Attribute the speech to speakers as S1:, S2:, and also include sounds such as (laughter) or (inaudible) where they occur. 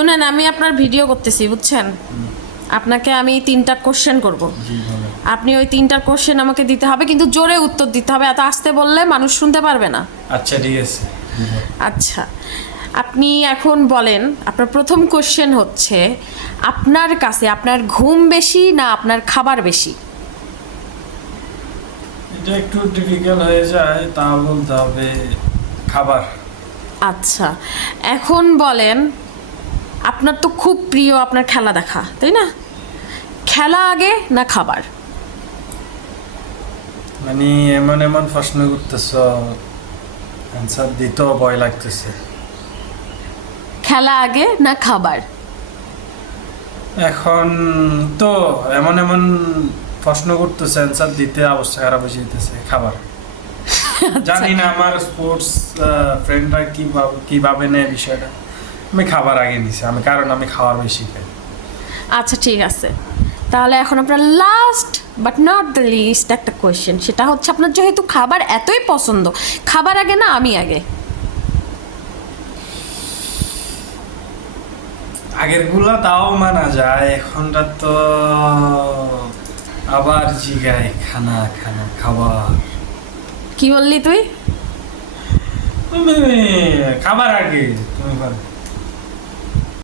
S1: শুনেন আমি আপনার ভিডিও করতেছি বুঝছেন? আপনাকে আমি তিনটা কোশ্চেন করব। আপনি ওই তিনটার কোশ্চেন আমাকে দিতে হবে কিন্তু জোরে উত্তর দিতে হবে এত আসতে বললে মানুষ শুনতে পারবে না।
S2: আচ্ছা ঠিক আছে।
S1: আচ্ছা আপনি এখন বলেন আপনার প্রথম কোশ্চেন হচ্ছে আপনার কাছে আপনার ঘুম বেশি না আপনার খাবার বেশি?
S2: এটা একটু ডিফিকাল্ট হয়ে যায় তা বলতে হবে খাবার।
S1: আচ্ছা এখন বলেন আপনার তো খুব প্রিয় আপনার খেলা দেখা তাই না? খেলা আগে না খাবার?
S2: মানে এমন এমন প্রশ্ন করতেছ অ্যান্সার দিতেও ভয় লাগতেছে।
S1: খেলা আগে না খাবার?
S2: এখন তো এমন এমন প্রশ্ন করতেছে অ্যান্সার দিতে অবস্থা খারাপ হয়ে যেতেছে খাবার। (laughs) জানি না আমার স্পোর্টস ফ্রেন্ডরা কি ভাব- কীভাবে নেয় বিষয়টা। আমি খাবার আগে নিছি আমি কারণ আমি খাওয়ার বেশি খাই।
S1: আচ্ছা ঠিক আছে। তাহলে এখন আপনার last but not the least একটা কোয়েশ্চেন সেটা হচ্ছে আপনার যেহেতু খাবার এতই পছন্দ খাবার আগে না আমি আগে?
S2: আগেরগুলা তাও মানা যায় এখনটা তো আবার জিগায় খানা খানা খাবার
S1: কি বললি তুই?
S2: খাবার আগে তুমি।